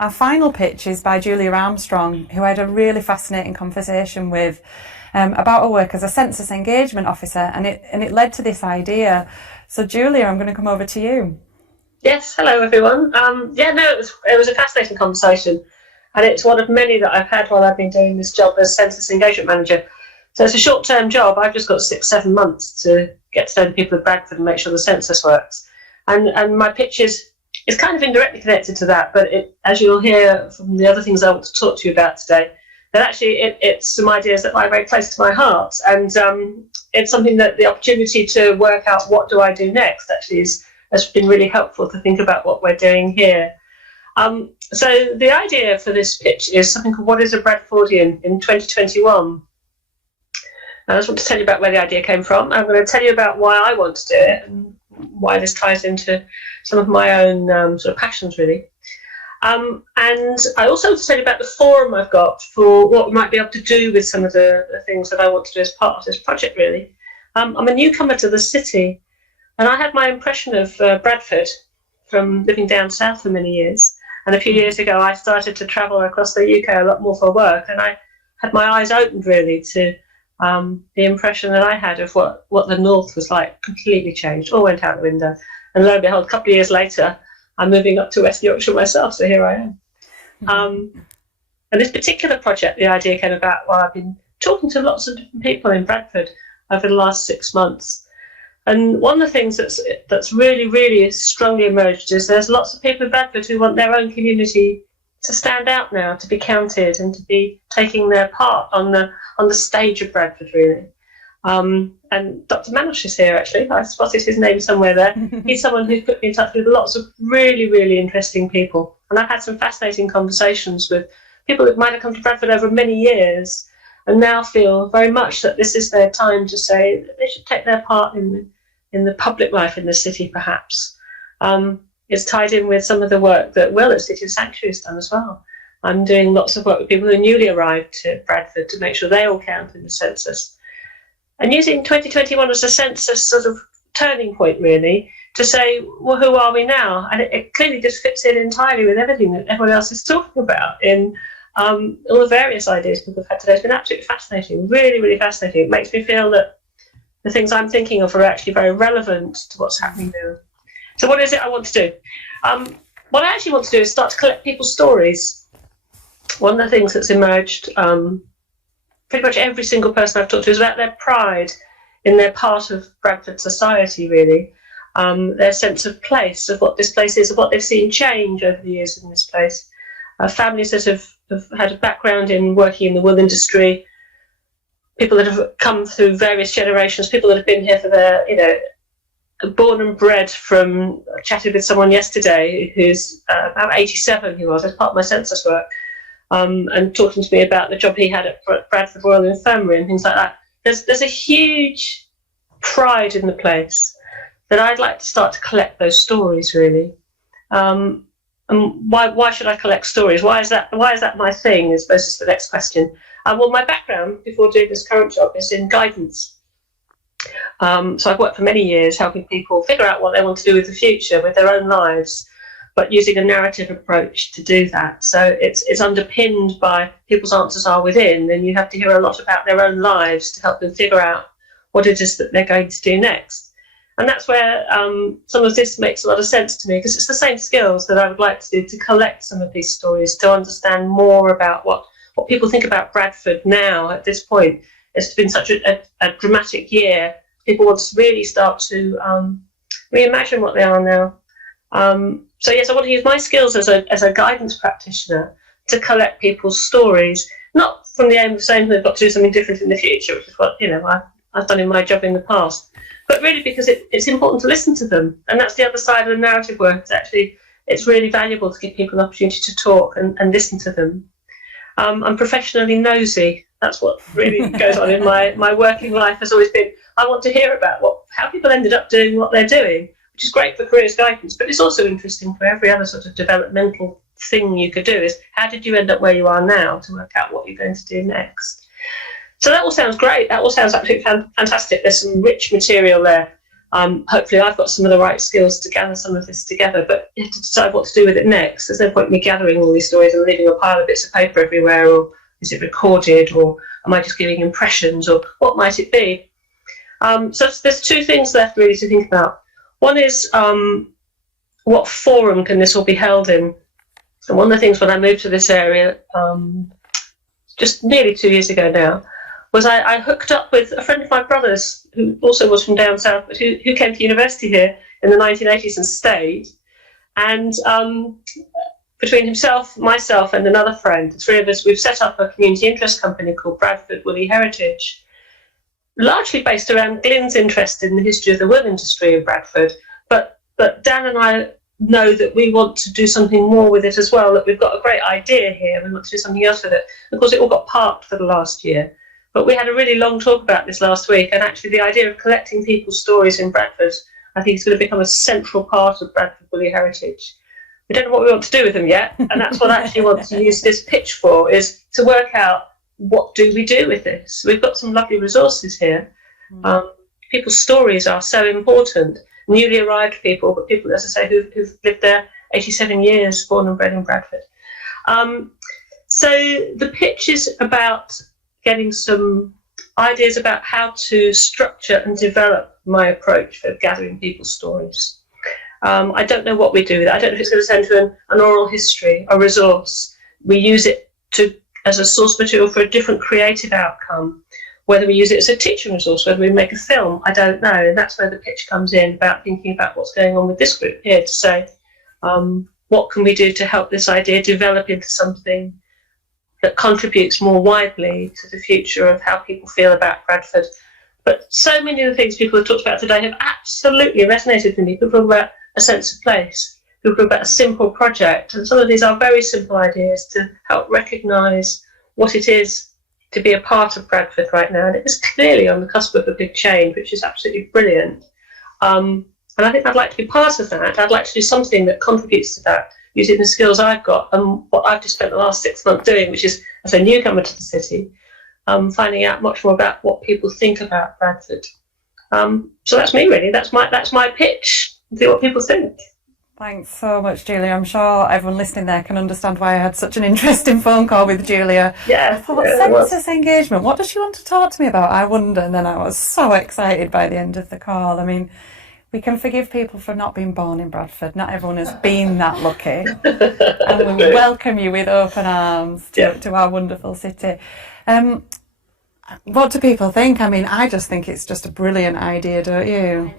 our final pitch is by Julia Armstrong, who I had a really fascinating conversation with about her work as a census engagement officer, and it led to this idea. So Julia, I'm going to come over to you. Yes, hello everyone. It was a fascinating conversation, and it's one of many that I've had while I've been doing this job as census engagement manager. So it's a short-term job. I've just got 6-7 months to get to know the people of Bradford and make sure the census works. And my pitch is kind of indirectly connected to that, but as you'll hear from the other things I want to talk to you about today, that actually it's some ideas that lie very close to my heart, and it's something that the opportunity to work out what do I do next actually has been really helpful to think about what we're doing here. So the idea for this pitch is something called What is a Bradfordian in 2021? I just want to tell you about where the idea came from. I'm going to tell you about why I want to do it and why this ties into some of my own sort of passions, really. And I also want to tell you about the forum I've got for what we might be able to do with some of the things that I want to do as part of this project, really. I'm a newcomer to the city, and I had my impression of Bradford from living down south for many years. And a few years ago, I started to travel across the UK a lot more for work, and I had my eyes opened, really, to the impression that I had of what the north was like completely changed, all went out the window. And lo and behold, a couple of years later, I'm moving up to West Yorkshire myself, so here I am. And this particular project, the idea came about while I've been talking to lots of different people in Bradford over the last 6 months. And one of the things that's really, really strongly emerged is there's lots of people in Bradford who want their own community to stand out now, to be counted and to be taking their part on the stage of Bradford, really. And Dr. Manush is here, actually. I spotted his name somewhere there. He's someone who's put me in touch with lots of really, really interesting people. And I've had some fascinating conversations with people who might have come to Bradford over many years and now feel very much that this is their time to say that they should take their part in the public life in the city, perhaps. It's tied in with some of the work that Will at City Sanctuary has done as well. I'm doing lots of work with people who are newly arrived to Bradford to make sure they all count in the census. And using 2021 as a census sort of turning point, really, to say, well, who are we now? And it clearly just fits in entirely with everything that everyone else is talking about in all the various ideas people have had today. It's been absolutely fascinating, really, really fascinating. It makes me feel that the things I'm thinking of are actually very relevant to what's happening now. So what is it I want to do? What I actually want to do is start to collect people's stories. One of the things that's emerged, pretty much every single person I've talked to is about their pride in their part of Bradford society, really. Their sense of place, of what this place is, of what they've seen change over the years in this place. Families that have had a background in working in the wool industry, people that have come through various generations, people that have been here for their, born and bred from, I chatted with someone yesterday who's about 87, he was, as part of my census work, and talking to me about the job he had at Bradford Royal Infirmary and things like that. There's a huge pride in the place that I'd like to start to collect those stories, really. And why should I collect stories? Why is that my thing, I suppose is the next question. Well, my background before doing this current job is in guidance. So I've worked for many years helping people figure out what they want to do with the future, with their own lives, but using a narrative approach to do that. So it's underpinned by people's answers are within, and you have to hear a lot about their own lives to help them figure out what it is that they're going to do next. And that's where some of this makes a lot of sense to me, because it's the same skills that I would like to do to collect some of these stories, to understand more about what people think about Bradford now at this point. It's been such a dramatic year. People want to really start to reimagine what they are now. So yes, I want to use my skills as a guidance practitioner to collect people's stories, not from the aim of saying they've got to do something different in the future, which is what I've done in my job in the past, but really because it's important to listen to them. And that's the other side of the narrative work. It's really valuable to give people an opportunity to talk and listen to them. I'm professionally nosy. That's what really goes on in my working life, has always been, I want to hear about how people ended up doing what they're doing, which is great for careers guidance, but it's also interesting for every other sort of developmental thing you could do, is how did you end up where you are now, to work out what you're going to do next. So that all sounds great. That all sounds absolutely fantastic. There's some rich material there. Hopefully I've got some of the right skills to gather some of this together, but you have to decide what to do with it next. There's no point in me gathering all these stories and leaving a pile of bits of paper everywhere, or is it recorded, or am I just giving impressions, or what might it be? So there's two things left really to think about. One is what forum can this all be held in? And one of the things when I moved to this area just nearly 2 years ago now, was I hooked up with a friend of my brother's who also was from down south, but who came to university here in the 1980s and stayed. And between himself, myself, and another friend, the three of us, we've set up a community interest company called Bradford Woolly Heritage, largely based around Glyn's interest in the history of the wool industry in Bradford. But Dan and I know that we want to do something more with it as well, that we've got a great idea here, we want to do something else with it. Of course, it all got parked for the last year. But we had a really long talk about this last week, and actually the idea of collecting people's stories in Bradford, I think, is going to become a central part of Bradford Woolly Heritage. We don't know what we want to do with them yet, and that's what I actually want to use this pitch for, is to work out what do we do with this. We've got some lovely resources here. People's stories are so important. Newly arrived people, but people, as I say, who've lived there 87 years, born and bred in Bradford. So the pitch is about getting some ideas about how to structure and develop my approach for gathering people's stories. I don't know what we do with it. I don't know if it's going to turn into an oral history, a resource. We use it as a source material for a different creative outcome. Whether we use it as a teaching resource, whether we make a film, I don't know. And that's where the pitch comes in, about thinking about what's going on with this group here, to say, what can we do to help this idea develop into something that contributes more widely to the future of how people feel about Bradford. But so many of the things people have talked about today have absolutely resonated with me. People talk about a sense of place, people talk about a simple project, and some of these are very simple ideas to help recognise what it is to be a part of Bradford right now. And it is clearly on the cusp of a big change, which is absolutely brilliant. And I think I'd like to be part of that. I'd like to do something that contributes to that, using the skills I've got and what I've just spent the last 6 months doing, which is, as a newcomer to the city, finding out much more about what people think about Bradford. So that's me, really. That's my pitch. See what people think. Thanks so much, Julia. I'm sure everyone listening there can understand why I had such an interesting phone call with Julia. Yeah. I thought, census engagement, what does she want to talk to me about? I wonder. And then I was so excited by the end of the call. I mean, we can forgive people for not being born in Bradford. Not everyone has been that lucky. And we welcome you with open arms to our wonderful city. What do people think? I mean, I just think it's just a brilliant idea, don't you?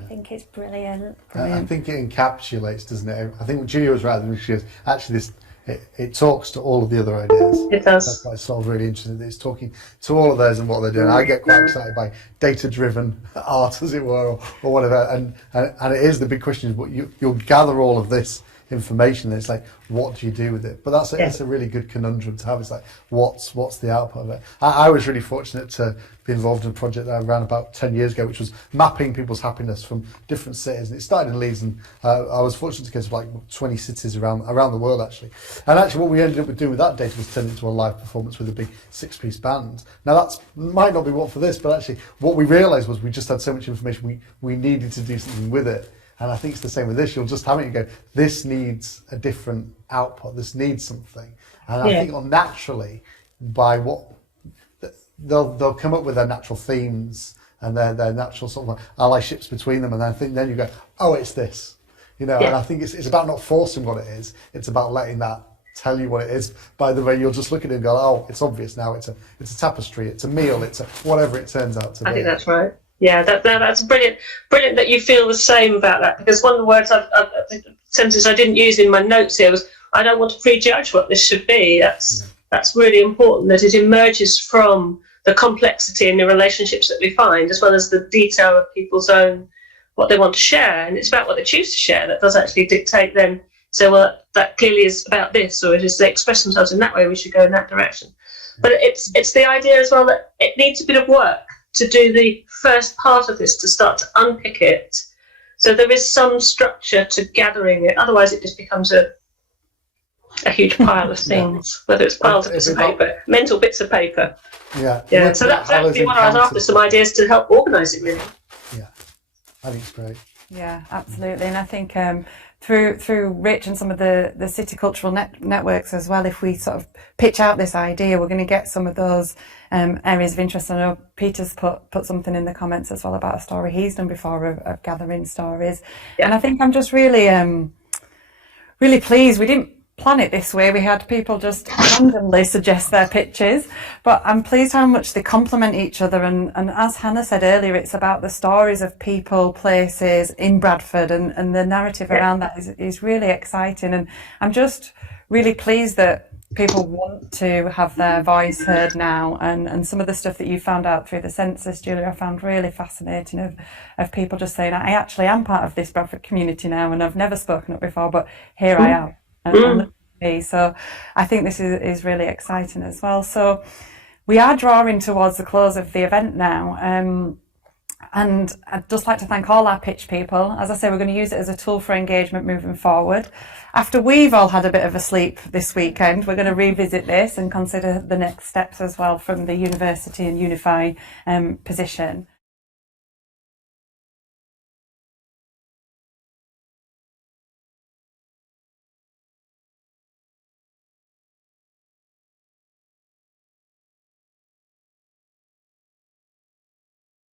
I think it's brilliant. I think it encapsulates, doesn't it? I think Julia was right when she goes, actually, it talks to all of the other ideas. It does. That's why it's sort of really interesting that it's talking to all of those and what they're doing. I get quite excited by data-driven art, as it were, or whatever. And it is the big question: is what you'll gather all of this information, and it's like, what do you do with it? But it's a really good conundrum to have. It's like, what's the output of it? I was really fortunate to be involved in a project that I ran about 10 years ago, which was mapping people's happiness from different cities. And it started in Leeds, and I was fortunate to go to like 20 cities around the world, actually. And actually what we ended up doing with that data was turn it into a live performance with a big 6-piece band. Now that might not be what for this, but actually what we realised was we just had so much information, we needed to do something with it. And I think it's the same with this. You'll just have it and go, this needs a different output, this needs something. And I think naturally, by what they'll come up with their natural themes and their natural sort of allyships between them, and I think then you go, oh, it's this, And I think it's about not forcing what it is. It's about letting that tell you what it is. By the way, you'll just look at it and go, oh, it's obvious now. It's a tapestry, it's a meal, it's whatever it turns out to be. I think that's right. Yeah, that's brilliant. Brilliant that you feel the same about that, because one of the words sentences I didn't use in my notes here was, I don't want to prejudge what this should be. That's really important, that it emerges from the complexity in the relationships that we find, as well as the detail of people's own, what they want to share. And it's about what they choose to share that does actually dictate then, so well, that clearly is about this, or it is they express themselves in that way, we should go in that direction. But it's the idea as well that it needs a bit of work to do the first part of this, to start to unpick it. So there is some structure to gathering it, otherwise it just becomes a huge pile of things, whether it's piles of bits of paper, mental bits of paper. Yeah. So that's actually what I was after, some ideas to help organise it, really. Yeah. I think it's great. Yeah, absolutely. And I think through Rich and some of the city cultural networks as well, if we sort of pitch out this idea, we're going to get some of those areas of interest. I know Peter's put something in the comments as well about a story he's done before of gathering stories. Yeah. And I think I'm just really really pleased. We didn't plan it this way. We had people just randomly suggest their pitches, but I'm pleased how much they complement each other. And as Hannah said earlier, it's about the stories of people, places in Bradford, and the narrative around that is really exciting. And I'm just really pleased that people want to have their voice heard now, and some of the stuff that you found out through the census, Julia, I found really fascinating of people just saying, I actually am part of this Bradford community now, and I've never spoken up before, but here I am. And look at me. So I think this is really exciting as well. So we are drawing towards the close of the event now. And I'd just like to thank all our pitch people. As I say, we're going to use it as a tool for engagement moving forward. After we've all had a bit of a sleep this weekend, we're going to revisit this and consider the next steps as well from the university and UNIfy position.